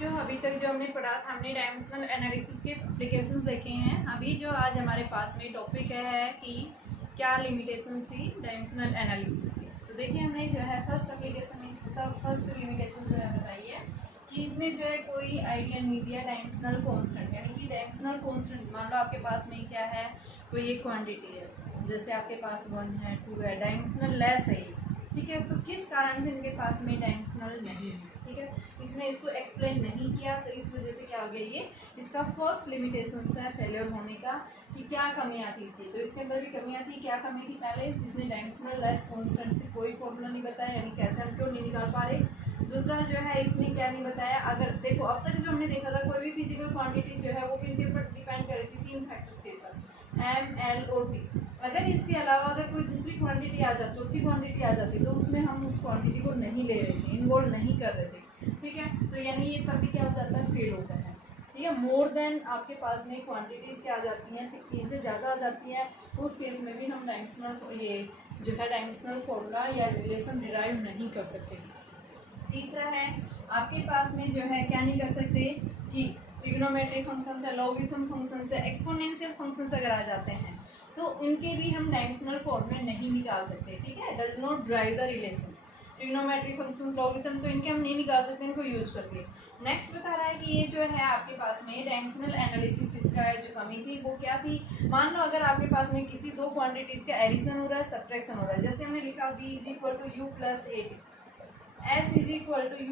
बच्चों, अभी तक जो हमने पढ़ा था, हमने डायमेंशनल एनालिसिस के एप्लीकेशंस देखे हैं। अभी जो आज हमारे पास में टॉपिक है कि क्या लिमिटेशंस थी डायमेंशनल एनालिसिस की। तो देखिए, हमने जो है फर्स्ट एप्लीकेशन में फर्स्ट लिमिटेशन जो है बताई है कि इसमें जो है कोई आइडिया नहीं दिया डायमेंशनल कांस्टेंट, यानी कि डायमेंशनल कांस्टेंट मान लो आपके पास में क्या है, कोई एक क्वांटिटी है, जैसे आपके पास 1 है 2 है, डायमेंशनल लेस है, ठीक है। तो किस कारण से इनके पास में डायमेंशनल नहीं है, ठीक है, इसने इसको एक्सप्लेन नहीं किया, तो इस वजह से क्या हो गया, ये इसका फर्स्ट लिमिटेशन है फेलियर होने का, कि क्या कमियां थी इसकी। तो इसके अंदर भी कमियां थी। क्या कमी थी, पहले इसने डायमेंशनल लेस कांस्टेंट से कोई फॉर्मूला नहीं बताया, यानी कैसे हम क्यों नहीं निकाल पा रहे। दूसरा जो है, इसने क्या नहीं बताया, अगर देखो अब तक जो हमने देखा था, कोई भी फिजिकल क्वांटिटी जो है वो किनके ऊपर डिपेंड कर रही थी, 3 फैक्टर्स के ऊपर, एम एल और टी। अगर इसके अलावा अगर कोई दूसरी क्वांटिटी आ जाती, चौथी क्वांटिटी आ जाती, तो उसमें हम उस क्वांटिटी को नहीं ले रहे थे, इन्वॉल्व नहीं कर रहे थे, ठीक है। तो यानी ये तभी क्या हो जाता है, फेल होता है, ठीक है। मोर देन आपके पास में क्वांटिटीज़ क्या आ जाती हैं, 3 से ज़्यादा आ जाती हैं, उस केस में भी हम डायमेंशनल ये जो है डायमेंशनल फॉर्मूला या रिलेशन डिराइव नहीं कर सकते। तीसरा है, आपके पास में जो है क्या नहीं कर सकते कि ट्रिग्नोमेट्रिक फंक्शन से, लॉगरिथम फंक्शन से, एक्सपोनेंशियल फंक्शन से अगर आ जाते हैं तो उनके भी हम डायमेंशनल फॉर्मूले नहीं निकाल सकते, ठीक है। Does not drive the relations. Trigonometric function, logarithm तो इनके हम नहीं निकाल सकते इनको यूज करके। नेक्स्ट बता रहा है कि ये जो है आपके पास में डायमेंशनल एनालिसिस, इसका जो कमी थी वो क्या थी। मान लो अगर आपके पास में किसी दो क्वांटिटीज का एडिशन हो रहा है, सब्ट्रैक्शन हो रहा है, जैसे हमने लिखा v = u + 8, s =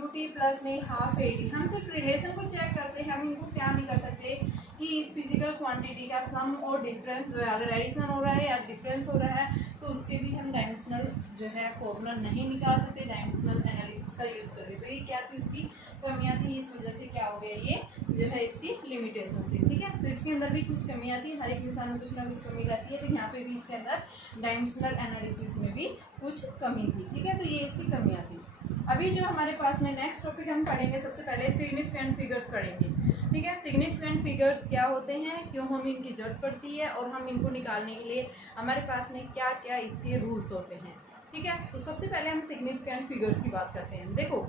ut plus में हाफ 80। हम सिर्फ रिलेशन को चेक करते हैं, हम इनको क्या नहीं कर सकते कि इस फिजिकल क्वांटिटी का सम और डिफरेंस जो है, अगर एडिशन हो रहा है या डिफरेंस हो रहा है, तो उसके भी हम डायमेंशनल जो है फॉर्मूला नहीं निकाल सकते डायमेंशनल एनालिसिस का यूज करके। तो ये क्या थी, उसकी कमियां थी, इस वजह से क्या हो गया, ये जो है इसकी लिमिटेशन थी, ठीक है। तो इसके अंदर भी कुछ कमियां थी, हर एक इंसान में कुछ ना कुछ कमी रहती है, तो यहाँ पे भी इसके अंदर डायमेंशनल एनालिसिस में भी कुछ कमी थी, ठीक है। तो ये इसकी कमियां थी। अभी जो हमारे पास में नेक्स्ट टॉपिक हम पढ़ेंगे, सबसे पहले सिग्निफिकेंट फिगर्स पढ़ेंगे, ठीक है। सिग्निफिकेंट फिगर्स क्या होते हैं, क्यों हमें इनकी जरूरत पड़ती है, और हम इनको निकालने के लिए हमारे पास में क्या क्या इसके रूल्स होते हैं, ठीक है। तो सबसे पहले हम सिग्निफिकेंट फिगर्स की बात करते हैं। देखो,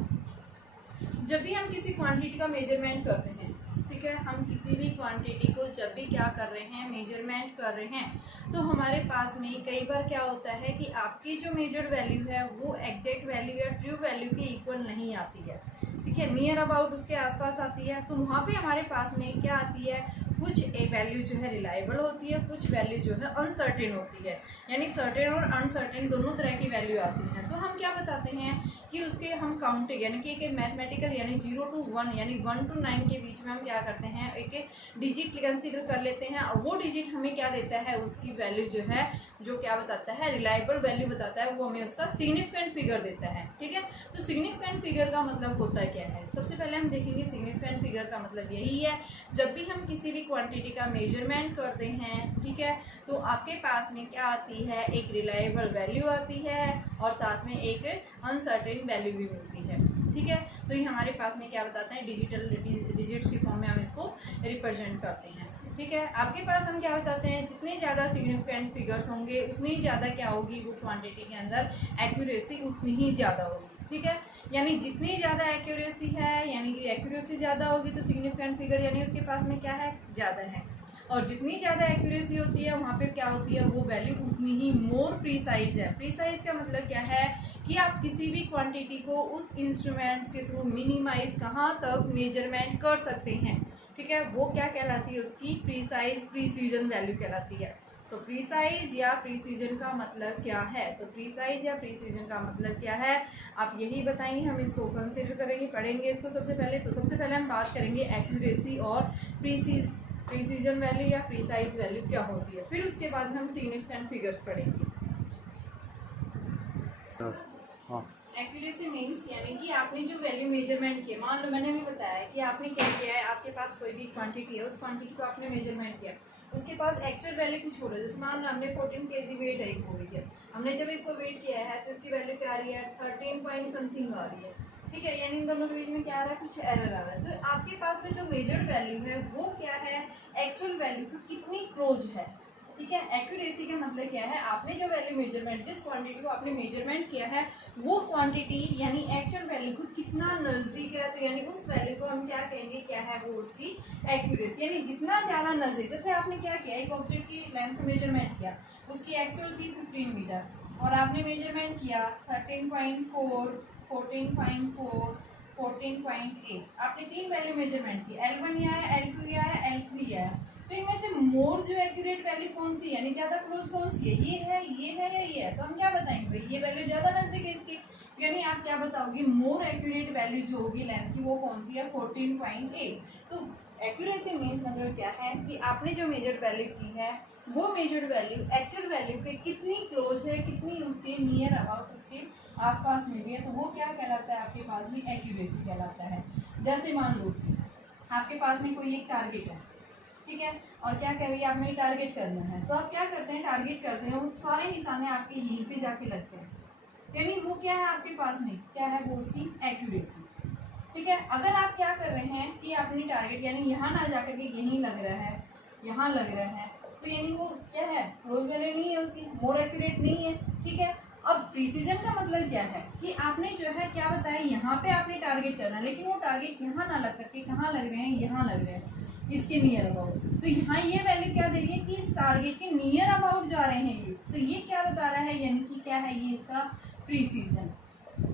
जब भी हम किसी क्वांटिटी का मेजरमेंट करते हैं, ठीक है, हम किसी भी क्वांटिटी को जब भी क्या कर रहे हैं, मेजरमेंट कर रहे हैं, तो हमारे पास में कई बार क्या होता है कि आपकी जो मेजर्ड वैल्यू है वो एग्जैक्ट वैल्यू या ट्रू वैल्यू के इक्वल नहीं आती है, ठीक है, नियर अबाउट उसके आसपास आती है। तो वहाँ पे हमारे पास में क्या आती है, कुछ एक वैल्यू जो है रिलायबल होती है, कुछ वैल्यू जो है अनसर्टेन होती है, यानी सर्टेन और अनसर्टेन दोनों तरह की वैल्यू आती हैं। तो हम क्या बताते हैं कि उसके हम काउंटिंग, यानी कि एक मैथमेटिकल, यानी 0 to 1 यानी 1 to 9 के बीच में हम क्या करते हैं, एक डिजिट कंसीडर कर लेते हैं, और वो डिजिट हमें क्या देता है, उसकी वैल्यू जो है, जो क्या बताता है, रिलायबल वैल्यू बताता है, वो हमें उसका सिग्निफिकेंट फिगर देता है, ठीक है। तो सिग्निफिकेंट फिगर का मतलब होता है क्या है, सबसे पहले हम देखेंगे सिग्निफिकेंट फिगर का मतलब यही है, जब भी हम किसी भी क्वांटिटी का मेजरमेंट करते हैं, ठीक है, तो आपके पास में क्या आती है, एक रिलायबल वैल्यू आती है, और साथ में एक अनसर्टेन वैल्यू भी मिलती है, ठीक है। तो ये हमारे पास में क्या बताते हैं, डिजिट्स की फॉर्म में हम इसको रिप्रेजेंट करते हैं, ठीक है। आपके पास हम क्या बताते हैं, जितने ज़्यादा सिग्निफिकेंट फिगर्स होंगे उतनी ज़्यादा क्या होगी, वो क्वांटिटी के अंदर एक्यूरेसी उतनी ही ज़्यादा होगी, ठीक है। यानी जितनी ज़्यादा एक्यूरेसी है, यानी कि एक्यूरेसी ज़्यादा होगी तो सिग्निफिकेंट फिगर यानी उसके पास में क्या है, ज़्यादा है, और जितनी ज़्यादा एक्यूरेसी होती है वहाँ पे क्या होती है, वो वैल्यू उतनी ही मोर प्रीसाइज है। प्रीसाइज का मतलब क्या है कि आप किसी भी क्वांटिटी को उस इंस्ट्रूमेंट्स के थ्रू मिनिमाइज कहाँ तक मेजरमेंट कर सकते हैं, ठीक है, वो क्या कहलाती है, उसकी प्रीसीजन वैल्यू कहलाती है। तो प्रीसाइज या प्रीसीजन का मतलब क्या है, तो प्रीसाइज या प्रीसीजन का मतलब क्या है, आप यही बताएंगे, हम इसको कंसिडर करेंगे, पढ़ेंगे इसको सबसे पहले। तो सबसे पहले हम बात करेंगे एक्यूरेसी और प्रीसीजन वैल्यू या प्रीसाइज वैल्यू क्या होती है, फिर उसके बाद हम सिग्निफिकेंट फिगर्स पढ़ेंगे। एक्यूरेसी मीन्स यानी कि आपने जो वैल्यू मेजरमेंट किया, मान लो मैंने भी बताया कि आपने क्या किया है, आपके पास कोई भी क्वांटिटी है, उस क्वांटिटी को आपने मेजरमेंट किया, उसके पास एक्चुअल वैल्यू कुछ हो रहा है, जैसे मान लो हमने 14 kg वेट है हो रही है, हमने जब इसको वेट किया है तो इसकी वैल्यू क्या आ रही है, 13 पॉइंट समथिंग आ रही है, ठीक है, यानी इन दोनों के बीच में क्या आ रहा है, कुछ एरर आ रहा है। तो आपके पास में जो मेजर्ड वैल्यू है वो क्या है, एक्चुअल वैल्यू की कितनी क्लोज है, ठीक है। एक्यूरेसी का मतलब क्या है, आपने जो वैल्यू मेजरमेंट, जिस क्वांटिटी को आपने मेजरमेंट किया है वो क्वांटिटी यानी एक्चुअल वैल्यू को कितना नज़दीक है, तो यानी उस वैल्यू को हम क्या कहेंगे, क्या है वो उसकी एक्यूरेसी, यानी जितना ज़्यादा नज़दीक। जैसे आपने क्या किया, एक ऑब्जेक्ट की लेंथ मेजरमेंट किया, उसकी एक्चुअल थी 15 मीटर और आपने मेजरमेंट किया 13.4, 14.4, 14.8, आपने 3 वैल्यू मेजरमेंट की, L1 आया, L2 आया, L3 आया। तो इनमें से मोर जो एक्यूरेट वैल्यू कौन सी है, यानी ज़्यादा क्लोज कौन सी है, ये है, ये है या ये है, तो हम क्या बताएंगे भाई ये वैल्यू ज़्यादा नज़दीक है इसकी, तो यानी आप क्या बताओगे, मोर एक्यूरेट वैल्यू जो होगी लेंथ की वो कौन सी है, 14.8। तो एक्यूरेसी मीन्स मतलब क्या है कि आपने जो मेजर्ड वैल्यू की है वो मेजर्ड वैल्यू एक्चुअल वैल्यू के कितनी क्लोज है, कितनी उसके नियर अबाउट उसके आसपास में भी है, तो वो क्या कहलाता है आपके पास में एक्यूरेसी कहलाता है। जैसे मान लो आपके पास में कोई एक टारगेट है, ठीक है, और क्या कह रही है, आपने टारगेट करना है, तो आप क्या करते हैं, टारगेट करते हैं, वो सारे निशाने आपके यहीं पे जाके लगते हैं, यानी वो क्या है आपके पास में, क्या है वो उसकी एक्यूरेसी। ठीक है, अगर आप क्या कर रहे हैं कि अपनी टारगेट यानी यहाँ ना जाकर के यहीं लग रहा है, यहाँ लग रहा है, तो यानी वो क्या है, क्लोज वैल्यू नहीं है उसकी, मोर एक्यूरेट नहीं है। ठीक है, अब प्रिसीजन का मतलब क्या है कि आपने जो है क्या बताया, यहाँ पे आपने टारगेट करना, लेकिन वो टारगेट यहाँ ना लग करके कहाँ लग रहे हैं, यहाँ लग रहे हैं इसके नियर अबाउट, तो यहाँ ये वैल्यू क्या दे रही है कि इस टारगेट के नियर अबाउट जा रहे हैं ये, तो ये क्या बता रहा है, यानी कि क्या है ये इसका प्रिसीजन।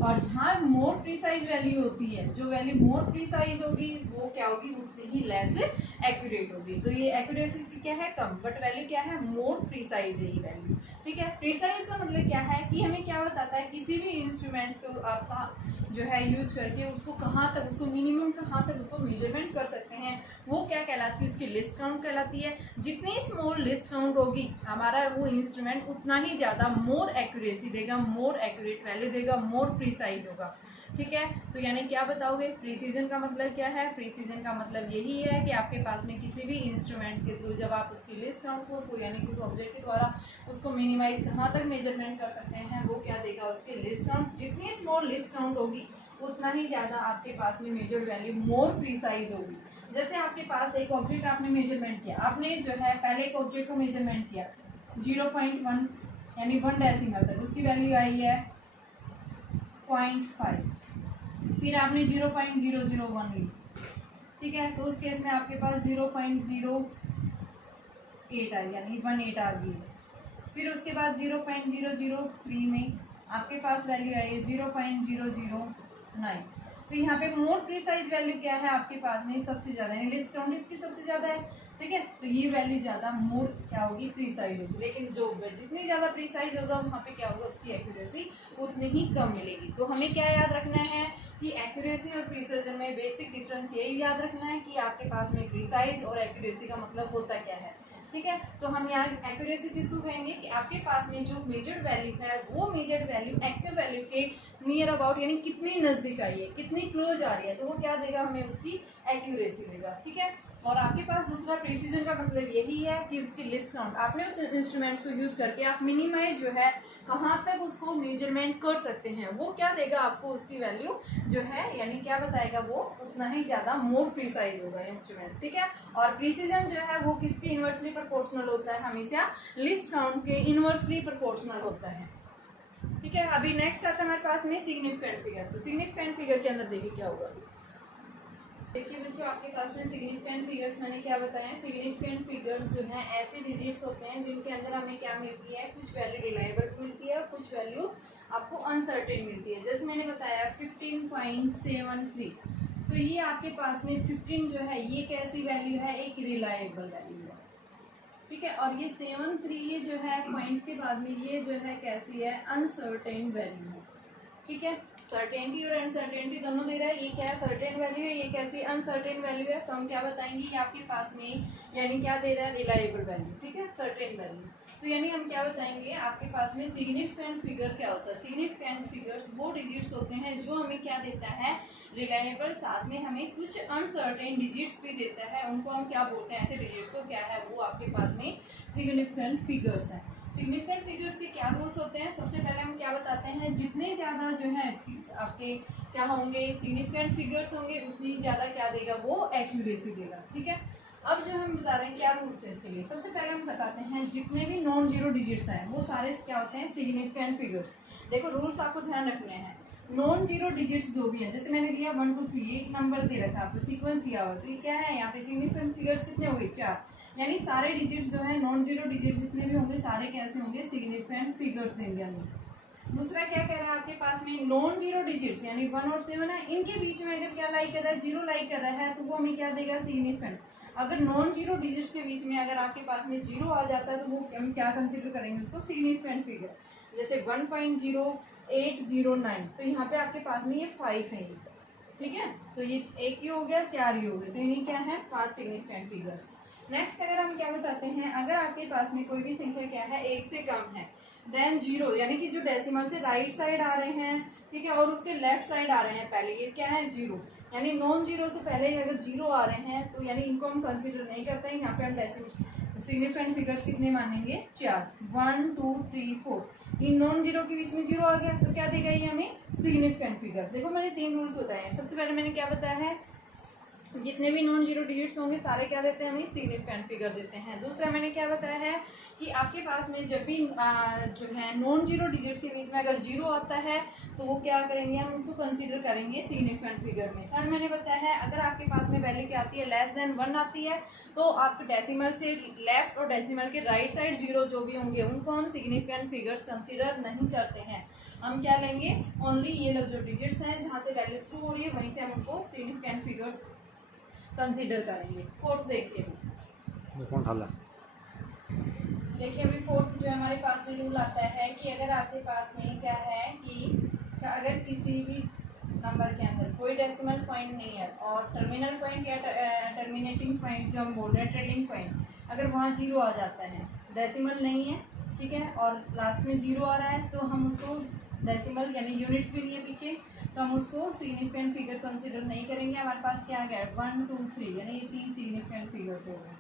और जहाँ मोर प्रिसाइज वैल्यू होती है, जो वैल्यू मोर प्रिसाइज होगी वो क्या होगी, उतनी ही लेस एक्यूरेट होगी, तो ये एक्यूरेसी इसकी क्या है, कम, बट वैल्यू क्या है, मोर प्रिसाइज है ये वैल्यू। ठीक है, प्रिसाइज का मतलब क्या है कि हमें क्या बताता है, किसी भी इंस्ट्रूमेंट्स को आपका जो है यूज करके उसको कहाँ तक, उसको मिनिमम कहाँ तक उसको मेजरमेंट कर सकते हैं, वो क्या कहलाती है, उसकी लिस्ट काउंट कहलाती है। जितनी स्मॉल लिस्ट काउंट होगी हमारा वो इंस्ट्रूमेंट उतना ही ज़्यादा मोर एक्यूरेसी देगा, मोर एक्यूरेट वैल्यू देगा, मोर प्रिसाइज होगा। ठीक है, तो यानी क्या बताओगे, प्रिसीजन का मतलब क्या है, प्रिसीजन का मतलब यही है कि आपके पास में किसी भी इंस्ट्रूमेंट्स के थ्रू जब आप उसकी लिस्ट काउंट को उसको यानी कि उस ऑब्जेक्ट के द्वारा उसको मिनिमाइज कहाँ तक मेजरमेंट कर सकते हैं, वो क्या देगा, उसकी लिस्ट काउंट, जितनी स्मॉल लिस्ट काउंट होगी उतना ही ज़्यादा आपके पास में मेजर्ड वैल्यू मोर प्रिसाइज होगी। जैसे आपके पास एक ऑब्जेक्ट आपने मेजरमेंट किया, आपने जो है पहले एक ऑब्जेक्ट को मेजरमेंट किया 0.1 यानी 1 डेसिमल तक, उसकी वैल्यू आई है 0.5, फिर आपने 0.001 ली, ठीक है, तो उस केस में आपके पास 0.08 आई यानी 18 आ गई। फिर उसके बाद 0.003 में आपके पास वैल्यू आई है 0.009, तो यहाँ पे मोर प्रिसाइज वैल्यू क्या है आपके पास में, सबसे ज़्यादा यानी लिस्ट काउंट इसकी सबसे ज़्यादा है। ठीक है, तो ये वैल्यू ज़्यादा मोर क्या होगी, प्रिसाइज होगी, लेकिन जो जितनी ज़्यादा प्रिसाइज होगा वहाँ पे क्या होगा, उसकी एक्यूरेसी उतनी ही कम मिलेगी। तो हमें क्या याद रखना है कि एक्यूरेसी और प्रिसीजन में बेसिक डिफरेंस यही याद रखना है कि आपके पास में प्रिसाइज और एक्यूरेसी का मतलब होता क्या है। ठीक है, तो हम यहाँ एक्यूरेसी किसको कहेंगे कि आपके पास में जो मेजर्ड वैल्यू है वो मेजर्ड वैल्यू एक्चुअल वैल्यू के नियर अबाउट यानी कितनी नज़दीक आई है, कितनी क्लोज आ रही है, तो वो क्या देगा, हमें उसकी एक्यूरेसी देगा। ठीक है, और आपके पास दूसरा प्रिसीजन का मतलब यही है कि उसकी लिस्ट काउंट, आपने उस इंस्ट्रूमेंट्स को यूज़ करके आप मिनिमाइज जो है कहाँ तक उसको मेजरमेंट कर सकते हैं, वो क्या देगा आपको, उसकी वैल्यू जो है यानी क्या बताएगा, वो उतना ही ज़्यादा मोर प्रिसाइज होगा इंस्ट्रूमेंट। ठीक है, और प्रिसीजन जो है वो किसके इन्वर्सली प्रोपोर्शनल होता है, हमेशा लिस्ट काउंट के इन्वर्सली प्रोपोर्शनल होता है। ठीक है, अभी नेक्स्ट आता है हमारे पास में सिग्निफिकेंट फिगर। तो सिग्निफिकेंट फिगर के अंदर देखिए क्या होगा, देखिए बच्चों आपके पास में सिग्निफिकेंट फिगर्स मैंने क्या बताया, सिग्निफिकेंट फिगर्स जो हैं ऐसे डिजिट्स होते हैं जिनके अंदर हमें क्या मिलती है, कुछ वैल्यू रिलायबल मिलती है और कुछ वैल्यू आपको अनसर्टेन मिलती है। जैसे मैंने बताया 15.73, तो ये आपके पास में 15 जो है ये कैसी वैल्यू है, एक रिलायबल वैल्यू है। ठीक है, और ये 73 ये जो है पॉइंट्स के बाद में ये जो है कैसी है, अनसर्टेन वैल्यू है। ठीक है, सर्टेनिटी और अनसर्टेनिटी दोनों दे रहा है, ये क्या है, सर्टेन वैल्यू है, ये कैसी अनसर्टेन वैल्यू है, तो हम क्या बताएंगे, ये आपके पास में यानी क्या दे रहा है, रिलायबल वैल्यू। ठीक है, सर्टेन वैल्यू, तो यानी हम क्या बताएंगे आपके पास में सिग्निफिकेंट फिगर क्या होता है। सिग्निफिकेंट फिगर्स वो डिजिट्स होते हैं जो हमें क्या देता है, रिलायबल, साथ में हमें कुछ अनसर्टेन डिजिट्स भी देता है, उनको हम क्या बोलते हैं, ऐसे डिजिट्स को क्या है, वो आपके पास में सिग्निफिकेंट फिगर्स हैं। सिग्निफिकेंट फिगर्स के क्या रूल्स होते हैं, सबसे पहले हम क्या बताते हैं, जितने ज़्यादा जो है आपके क्या होंगे, सिग्निफिकेंट फिगर्स होंगे, उतनी ज़्यादा क्या देगा, वो एक्यूरेसी देगा। ठीक है, अब जो हम बता रहे हैं क्या रूल्स है इसके लिए, सबसे पहले हम बताते हैं जितने भी नॉन जीरो डिजिट्स हैं वो सारे क्या होते हैं, सिग्निफिकेंट फिगर्स। देखो रूल्स आपको ध्यान रखने हैं, नॉन जीरो डिजिट्स जो भी है, जैसे मैंने लिया 1 2 3, एक नंबर दे रखा है आपको, सीक्वेंस दिया हुआ, तो ये क्या है यहाँ पे सिग्निफिकेंट फिगर्स कितने हो गए, 4, यानी सारे डिजिट्स जो है नॉन जीरो डिजिट्स जितने भी होंगे सारे कैसे होंगे, सिग्निफिकेंट फिगर्स देंगे हमें। दूसरा क्या कह रहा है आपके पास में, नॉन जीरो डिजिट्स यानी 1 और 7 है, इनके बीच में अगर क्या लाई कर रहा है, 0 लाई कर रहा है, तो वो हमें क्या देगा, सिग्निफिकेंट। अगर नॉन जीरो डिजिट्स के बीच में अगर आपके पास में 0 आ जाता है तो वो हम क्या कंसिडर करेंगे उसको, सिग्निफिकेंट फिगर। जैसे 1.0809, तो यहाँ पे आपके पास में ये 5 है, ठीक है, तो ये एक ही हो गया, 4 ही हो गए, तो इन्हीं क्या है, 5 सिग्निफिकेंट फिगर्स। नेक्स्ट अगर हम क्या बताते हैं, अगर आपके पास में कोई भी संख्या क्या है, 1 से कम है, देन 0 यानी कि जो डेसिमल से राइट साइड आ रहे हैं, ठीक है, और उसके लेफ्ट साइड आ रहे हैं, पहले ये क्या है, 0, यानी नॉन जीरो से पहले अगर 0 आ रहे हैं तो यानी इनको हम कंसीडर नहीं करते हैं। यहाँ पे हम डेसिमल सिग्निफिकेंट फिगर्स कितने मानेंगे, 4, 1 2 3 4, इन नॉन जीरो के बीच में 0 आ गया तो क्या देगा ये हमें, सिग्निफिकेंट फिगर। देखो मैंने 3 रूल्स बताए हैं, सबसे पहले मैंने क्या बताया है, जितने भी नॉन जीरो डिजिट्स होंगे सारे क्या देते हैं हमें, सिग्निफिकेंट फिगर देते हैं। दूसरा मैंने क्या बताया है कि आपके पास में जब भी जो है नॉन जीरो डिजिट्स के बीच में अगर 0 आता है तो वो क्या करेंगे, हम उसको कंसीडर करेंगे सिग्निफिकेंट फिगर में। थर्ड मैंने बताया है अगर आपके पास में वैल्यू क्या आती है, लेस देन 1 आती है, तो आप डेसिमल से लेफ्ट और डेसिमल के राइट साइड 0 जो भी होंगे उनको हम सिग्निफिकेंट फिगर्स कंसिडर नहीं करते हैं। हम क्या लेंगे, ओनली ये लोग जो डिजिट्स हैं जहाँ से वैल्यू शुरू हो रही है वहीं से हम उनको सिग्निफिकेंट फिगर्स कंसीडर करेंगे। फोर्थ देखिए, देखिए अभी फोर्थ जो हमारे पास में रूल आता है कि अगर आपके पास में क्या है कि अगर किसी भी नंबर के अंदर कोई डेसिमल पॉइंट नहीं है और टर्मिनल पॉइंट या टर्मिनेटिंग पॉइंट जो हम बोल रहे हैं ट्रेडिंग पॉइंट, अगर वहाँ 0 आ जाता है, डेसिमल नहीं है, ठीक है, और लास्ट में 0 आ रहा है, तो हम उसको डेसिमल यानी यूनिट्स भी लिए पीछे, तो हम उसको सिग्निफिकेंट फिगर कंसीडर नहीं करेंगे। हमारे पास क्या आ गया, 1 2 3, यानी ये 3 सिग्निफिकेंट फिगर्स हो गए।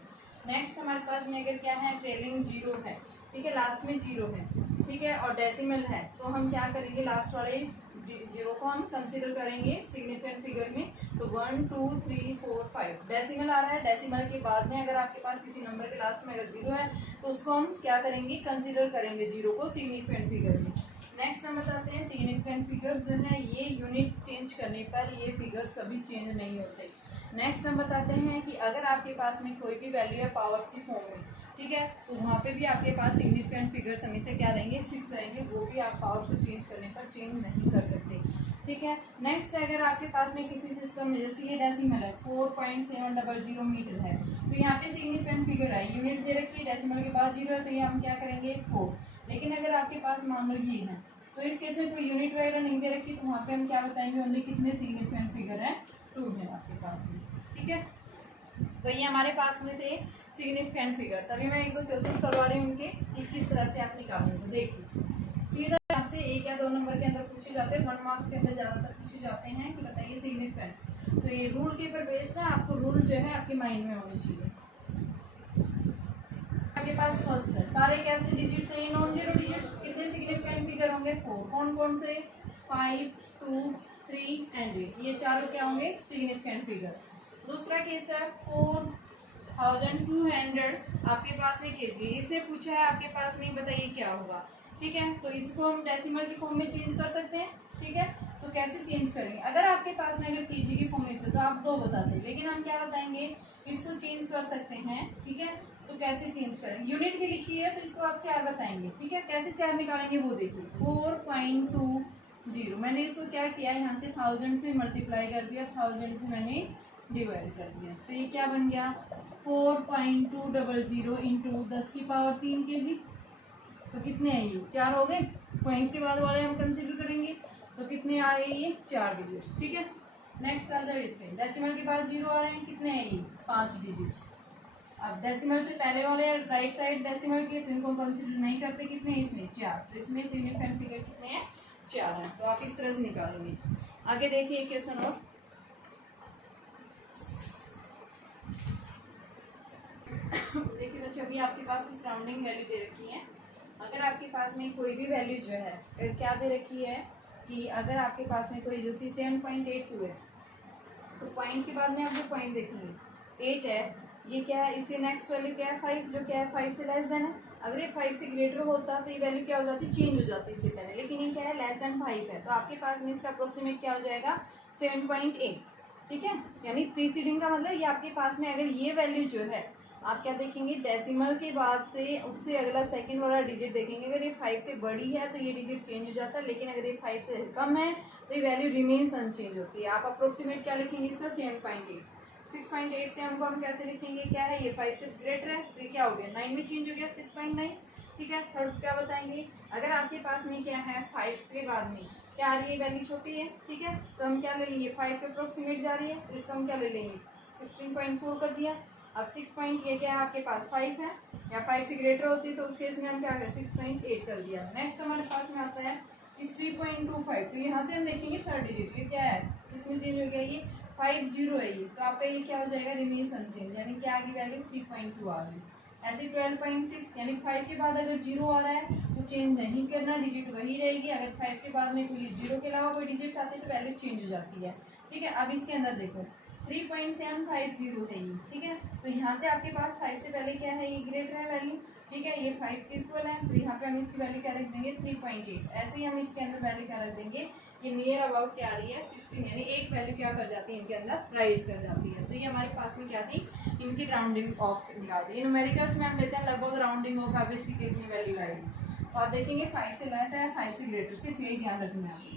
नेक्स्ट हमारे पास में अगर क्या है, ट्रेलिंग 0 है, ठीक है, लास्ट में 0 है, ठीक है, और डेसिमल है, तो हम क्या करेंगे, लास्ट वाले 0 को हम कंसीडर करेंगे सिग्निफिकेंट फिगर में। तो 1 2 3 4 5 डेसिमल आ रहा है, डेसिमल के बाद में अगर आपके पास किसी नंबर के लास्ट में अगर 0 है तो उसको हम क्या करेंगे, कंसीडर करेंगे 0 को सिग्निफिकेंट फिगर में। नेक्स्ट हम बताते हैं सिग्निफिकेंट फिगर्स जो है ये यूनिट चेंज करने पर ये फिगर्स कभी चेंज नहीं होते। नेक्स्ट हम बताते हैं कि अगर आपके पास में कोई भी वैल्यू है पावर्स की फॉर्म में, ठीक है, तो वहाँ पे भी आपके पास सिग्निफिकेंट फिगर्स हमेशा क्या रहेंगे, फिक्स रहेंगे, वो भी आप पावर्स को चेंज करने पर चेंज नहीं कर सकते, ठीक है। नेक्स्ट अगर आपके पास में किसी सिस्टम में जैसे ये डेसिमल है 4.700 मीटर है, तो यहाँ पे सिग्निफिकेंट फिगर है, यूनिट दे रखी है, डेसिमल के बाद 0 है, तो ये हम क्या करेंगे 4। लेकिन अगर आपके पास मान लो ये है, तो इस केस में कोई यूनिट वगैरह नहीं दे रखी, तो वहाँ पे हम क्या बताएंगे, ओनली कितने सिग्निफिकेंट फिगर है, 2 है आपके पास में, ठीक है। तो ये हमारे पास में थे सिग्निफिकेंट फिगर्स। अभी मैं 1 2 क्वेश्चन करवा रही हूँ उनके कि किस तरह से आप निकालेंगे। तो देखिए सीधा आपसे 1 या 2 नंबर के अंदर पूछे जाते हैं, 1 मार्क्स के अंदर ज़्यादातर पूछे जाते हैं कि बताइए सिग्निफिकेंट। तो ये रूल के ऊपर बेस्ड है, आपको रूल जो है आपके माइंड में होनी चाहिए। आपके पास फर्स्ट है, सारे कैसे डिजिट्स हैं, नॉन जीरो डिजिट्स, कितने सिग्निफिकेंट फिगर होंगे 4, कौन कौन से 5 2 3 एंड 8, ये चारों क्या होंगे सिग्निफिकेंट फिगर। दूसरा केस है 4200 आपके पास है केजी, इसमें पूछा है आपके पास में, बताइए क्या होगा, ठीक है। तो इसको हम डेसिमल की फॉर्म में चेंज कर सकते हैं, ठीक है। तो कैसे चेंज करेंगे, अगर आपके पास में अगर केजी की फॉर्म में से तो आप 2 बताते, लेकिन हम क्या बताएंगे, इसको चेंज कर सकते हैं, ठीक है। तो कैसे चेंज करेंगे, यूनिट भी लिखी है तो इसको आप 4 बताएंगे, ठीक है। कैसे 4 निकालेंगे वो देखिए, 4.20 मैंने इसको क्या किया, यहाँ से 1000 से मल्टीप्लाई कर दिया, 1000 से मैंने डिवाइड कर दिया, तो ये क्या बन गया 4.200 इंटू 10 की पावर 3 kg। तो कितने हैं ये 4 हो गए, पॉइंट्स के बाद वाले हम कंसीडर करेंगे, तो कितने आ गए ये 4 डिजिट्स, ठीक है। नेक्स्ट आ जाओ इसमें, डेसिमल के बाद 0 आ रहे हैं, कितने हैं ये 5 डिजिट्स। अब डेसिमल से पहले वाले राइट साइड डेसिमल के, तो इनको कंसीडर नहीं करते, कितने हैं इसमें 4, तो इसमें सिग्निफिकेंट फिगर कितने हैं 4 हैं। तो आप इस तरह से निकालेंगे। आगे देखिए क्वेश्चन और, देखिए बच्चों अभी आपके पास कुछ राउंडिंग वैल्यू दे रखी है। अगर आपके पास में कोई भी वैल्यू जो है क्या दे रखी है कि अगर आपके पास में कोई जैसे 7.82 है, तो पॉइंट के बाद में आप जो पॉइंट देखेंगे 8 है, ये क्या है, इससे नेक्स्ट वैल्यू क्या है 5, जो क्या है 5 से लेस देन है। अगर ये 5 से ग्रेटर होता तो ये वैल्यू क्या हो जाती, चेंज हो जाती इससे पहले, लेकिन ये क्या है लेस देन 5 है, तो आपके पास में इसका अप्रोक्सीमेट क्या हो जाएगा 7.8। ठीक है, यानी प्रीसीडिंग का मतलब ये आपके पास में अगर ये वैल्यू जो है आप क्या देखेंगे, डेसिमल के बाद से उससे अगला सेकंड वाला डिजिट देखेंगे, अगर ये 5 से बड़ी है तो ये डिजिट चेंज हो जाता है, लेकिन अगर ये 5 से कम है तो ये वैल्यू रिमेन्स अनचेंज होती है। आप अप्रोक्सीमेट क्या लिखेंगे इसका 7.8। 6.8 से हमको हम कैसे लिखेंगे, क्या है ये 5 से ग्रेटर है तो ये क्या हो गया 9 में चेंज हो गया 6.9। ठीक है, थर्ड क्या बताएंगे, अगर आपके पास में क्या है 5 के बाद में क्या आ रही है वैल्यू छोटी है, ठीक है, तो हम क्या ले लेंगे 5 के अप्रोक्सीमेट जा रही है तो इसको हम क्या ले लेंगे 16.4 कर दिया। अब 6 पॉइंट ये क्या है आपके पास 5 है, या 5 से ग्रेटर होती है तो उस केस में हम क्या करें 6.8 कर दिया। नेक्स्ट हमारे पास में आता है कि 3.25, तो यहाँ से हम देखेंगे थर्ड डिजिट ये क्या है, इसमें चेंज हो गया, ये 50 है ये, तो आपका ये क्या हो जाएगा रिमेन्स अनचेंज, यानी क्या आ गई वैल्यू 3.2 आ गई। ऐसे 12.6 यानी 5 के बाद अगर 0 आ रहा है तो चेंज नहीं करना, डिजिट वही रहेगी। अगर 5 के बाद में कोई 0 के अलावा कोई डिजिट्स आते हैं तो वैल्यू चेंज हो जाती है। ठीक है, अब इसके अंदर देखो 3.750 है ये। ठीक है, तो यहाँ से आपके पास 5 से पहले क्या है, ये ग्रेटर है वैल्यू। ठीक है, ये 5 के इक्वल है, तो यहाँ पे हम इसकी वैल्यू क्या रख देंगे 3.8। ऐसे ही हम इसके अंदर वैल्यू क्या रख देंगे, ये नियर अबाउट क्या आ रही है 16, यानी एक वैल्यू क्या कर जाती है इनके अंदर राइज कर जाती है। तो ये हमारे पास में क्या थी, इनकी राउंडिंग ऑफ निकाल दी। न्यूमेरिकल्स में हम लेते हैं लगभग राउंडिंग ऑफ, अब इसकी कितनी वैल्यू आएगी। तो आप देखेंगे 5 से लेस है 5 से ग्रेटर, सिर्फ यही ध्यान रखना है।